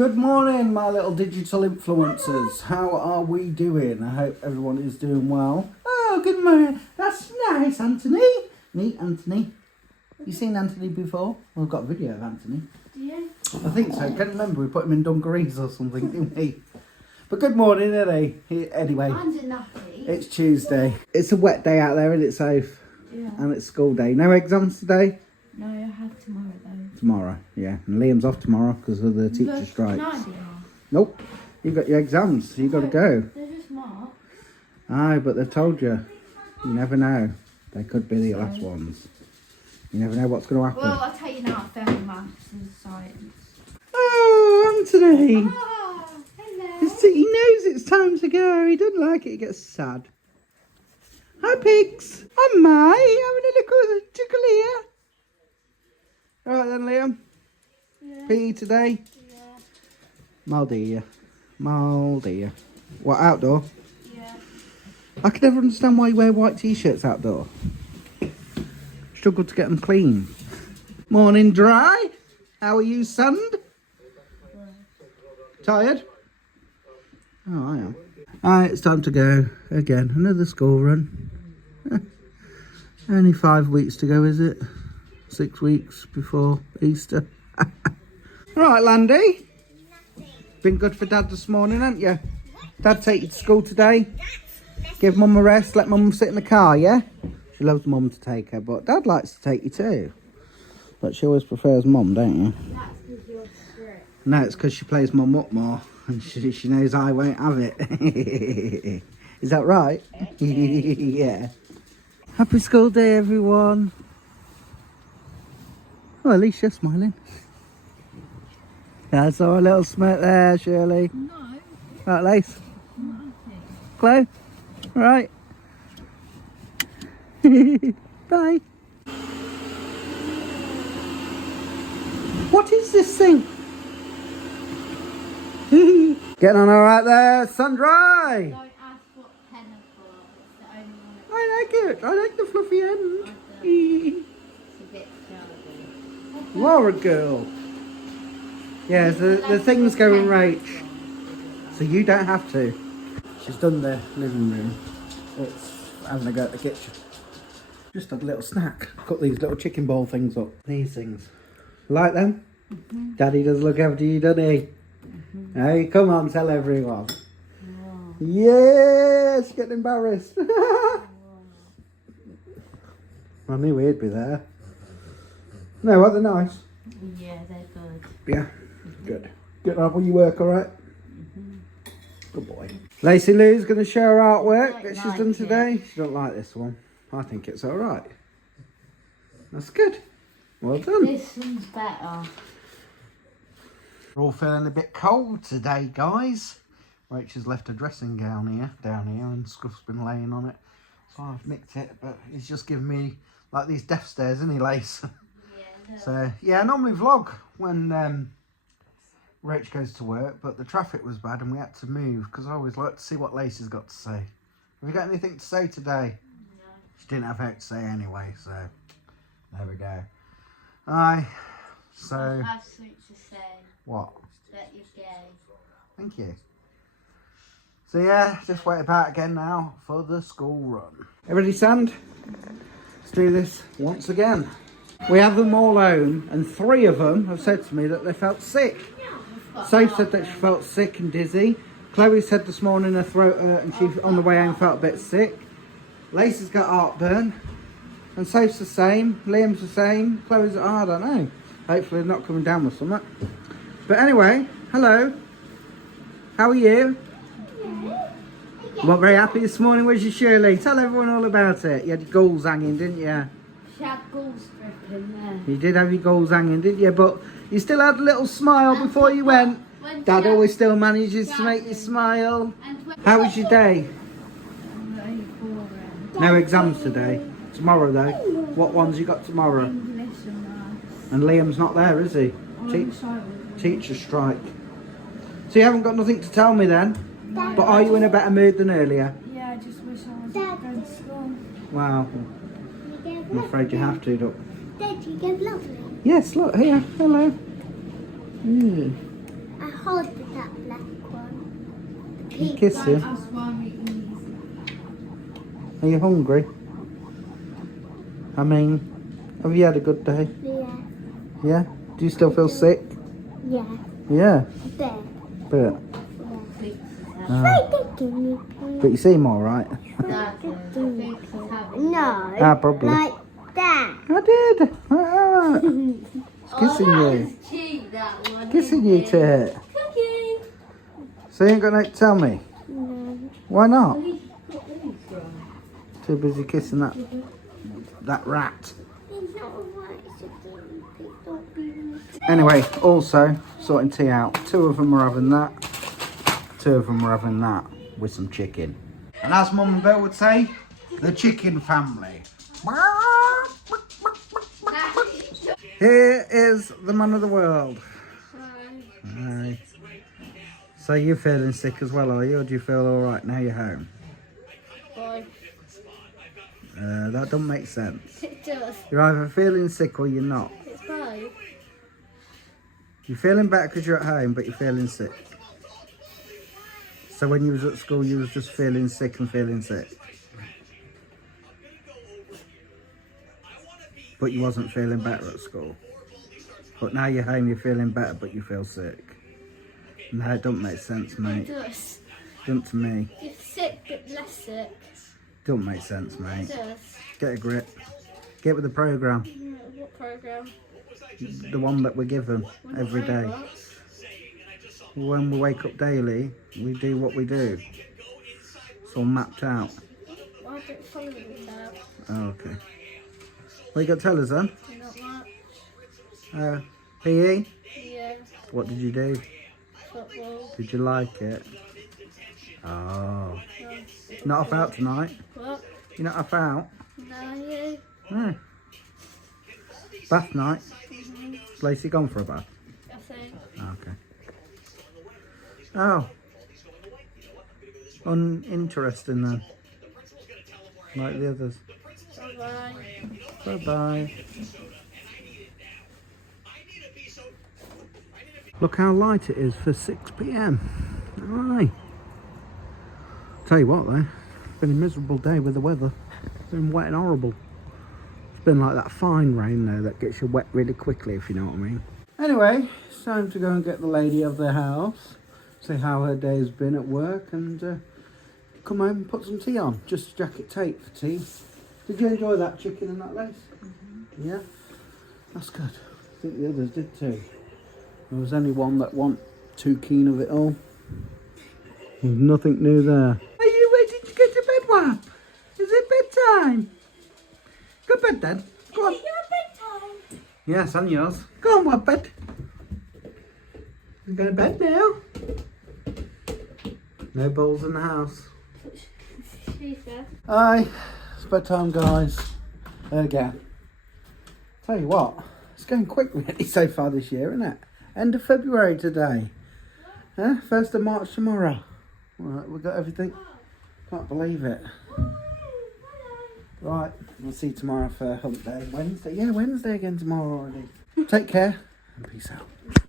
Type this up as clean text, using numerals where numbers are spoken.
Good morning, my little digital influencers. How are we doing? I hope everyone is doing well. Oh, good morning. That's nice, Anthony. Meet Anthony. You seen Anthony before? Well, we've got a video of Anthony. Yeah. I think so. I can't remember. We put him in dungarees or something, didn't we? But good morning, anyway. Mine's a nappy. It's Tuesday. It's a wet day out there, isn't it, Soph? Yeah. And it's school day. No exams today? No, I have tomorrow though. Tomorrow, yeah. And Liam's off tomorrow because of the teacher strikes. Can I be off? Nope. You've got your exams, so you've got to go. They're just marked. Aye, but they've told you. You never know. They could be the last ones. You never know what's going to happen. Well, I'll tell you now, I failed maths and science. Oh, Anthony! Ah, hello. He knows it's time to go. He doesn't like it. He gets sad. Hi, pigs. Am I having a little tickle here? All right then, Liam. Yeah. PE today? Yeah. Mild dear. What, outdoor? Yeah. I can never understand why you wear white t-shirts outdoor. Struggle to get them clean. Morning, Dry. How are you, Sand? Tired? Oh, I am. Alright, it's time to go again. Another school run. Only 5 weeks to go, is it? 6 weeks before Easter. Right, Landy. Been good for Dad this morning, haven't you? Dad take you to school today? Give Mum a rest, let Mum sit in the car, yeah? She loves Mum to take her, but Dad likes to take you too. But she always prefers Mum, don't you? That's because you're strict. No, it's because she plays Mum up more. And she knows I won't have it. Is that right? Yeah. Happy school day, everyone. Oh, at least you're smiling. Yeah, I saw a little smirk there, Shirley. No. Right, Lace. Nothing. Chloe. All right. Bye. What is this thing? Getting on all right there, Sun-Dry. Don't ask what pen I've got. It's the only one I like it. I like the fluffy end. that's a bit childish. Laura girl. Yeah, the thing's going right. So you don't have to. She's done the living room. It's having a go at the kitchen. Just had a little snack. Cut these little chicken ball things up. These things. Like them? Mm-hmm. Daddy does look after you, doesn't he? Mm-hmm. Hey, come on, tell everyone. Wow. Yes, getting embarrassed. I knew he'd be there. No, what, they're nice. Yeah, they're good. Yeah, good. Good. Will you work all right? Good boy. Lacey Lou's going to show her artwork that she's done today. She don't like this one. I think it's all right. That's good. Well done. This one's better. We're all feeling a bit cold today, guys. Rachel's left her dressing gown down here, and Scruff's been laying on it. So I've nicked it, but he's just giving me like these death stares, isn't he, Lace? Yeah. So yeah, I normally vlog when Rach goes to work, but the traffic was bad and we had to move because I always like to see what Lacey's got to say. Have you got anything to say today? No. She didn't have anything to say anyway, so there we go. Aye, so I have something to say. what? That you're gay. Thank you. So yeah, just wait about again now for the school run. Everybody stand? Let's do this once again. We have them all home, and 3 of them have said to me that they felt sick. Soph said that she felt sick and dizzy. Chloe said this morning her throat hurt and she on the way home felt a bit sick. Lacey's got heartburn. And Soph's the same. Liam's the same. Chloe's, I don't know. Hopefully they're not coming down with something. But anyway, hello. How are you? Not very happy this morning, was you, Shirley? Tell everyone all about it. You had your goals hanging, didn't you? She had gall strip in there. You did have your goals hanging, didn't you? But you still had a little smile before you went. Dad always still manages to make you smile. How was your day? No exams today. Tomorrow though. What ones you got tomorrow? English and maths. And Liam's not there, is he? Teacher strike. So you haven't got nothing to tell me then? But are you in a better mood than earlier? Yeah, I just wish I was going to school. Wow. I'm afraid you have to, look. Dad, you get lovely. Yes, look here. Hello. A whole You kiss him. That's why I'm eating Are you hungry? I mean, have you had a good day? Yeah. Yeah? Do you still feel sick? Yeah. Yeah. There. But, these. but you seem alright. No. Ah, probably. Like that. I did. Ah, kissing Oh, that you. was cheap, that one. Kissing you, isn't it? tit. Cookie. So you ain't got nothing to tell me? No. Why not? At least got these right. Too busy kissing that rat. Is that what it's doing? Anyway, also sorting tea out. 2 of them are having that. 2 of them are having that with some chicken. And as Mum and Bill would say, the chicken family. Here is the man of the world. Hi. So you're feeling sick as well, are you? Or do you feel alright now you're home? Bye. That don't make sense. It does. You're either feeling sick or you're not. It's fine. You're feeling better because you're at home, but you're feeling sick. So when you was at school, you was just feeling sick and feeling sick. But you wasn't feeling better at school. But now you're home, you're feeling better, but you feel sick. No, it don't make sense, It mate. does. Don't to me. You're sick but less sick. Don't make sense, It mate. does. Get a grip. Get with the programme. What program? The one that we give them every day. What? When we wake up daily, we do what we do. It's all mapped out. Why don't you follow me now? Oh, okay. What you got to tell us then? Not much. PE? Yeah. What did you do? Football. Did you like it? Oh. No. Not off out tonight? What? You're not off out? No, you. Hmm. Bath night? Lacey gone for a bath? I think. Okay. Oh. Uninteresting then. Like the others. Bye-bye. Bye-bye. Look how light it is for 6 p.m. Aye. Tell you what though, it's been a miserable day with the weather. It's been wet and horrible. It's been like that fine rain though that gets you wet really quickly, if you know what I mean. Anyway, it's time to go and get the lady of the house, see how her day's been at work, and come home and put some tea on. Just jacket tape for tea. Did you enjoy that chicken and that lace? Yeah? That's good. I think the others did too. There was only one that wasn't too keen of it all. There's nothing new there. Are you ready to get to bed, Wap? Is it bedtime? Go to bed then. Go on. Your bedtime. Yes, and yours. Go on, Wabbit. You go to bed now. No balls in the house. She's there. Aye, it's bedtime, guys. Again. Tell you what, it's going quick really so far this year, isn't it? End of February today. 1st of March tomorrow. Right, we've got everything. Can't believe it. Right, we'll see you tomorrow for hump day. Wednesday. Yeah, Wednesday again tomorrow already. Take care and peace out.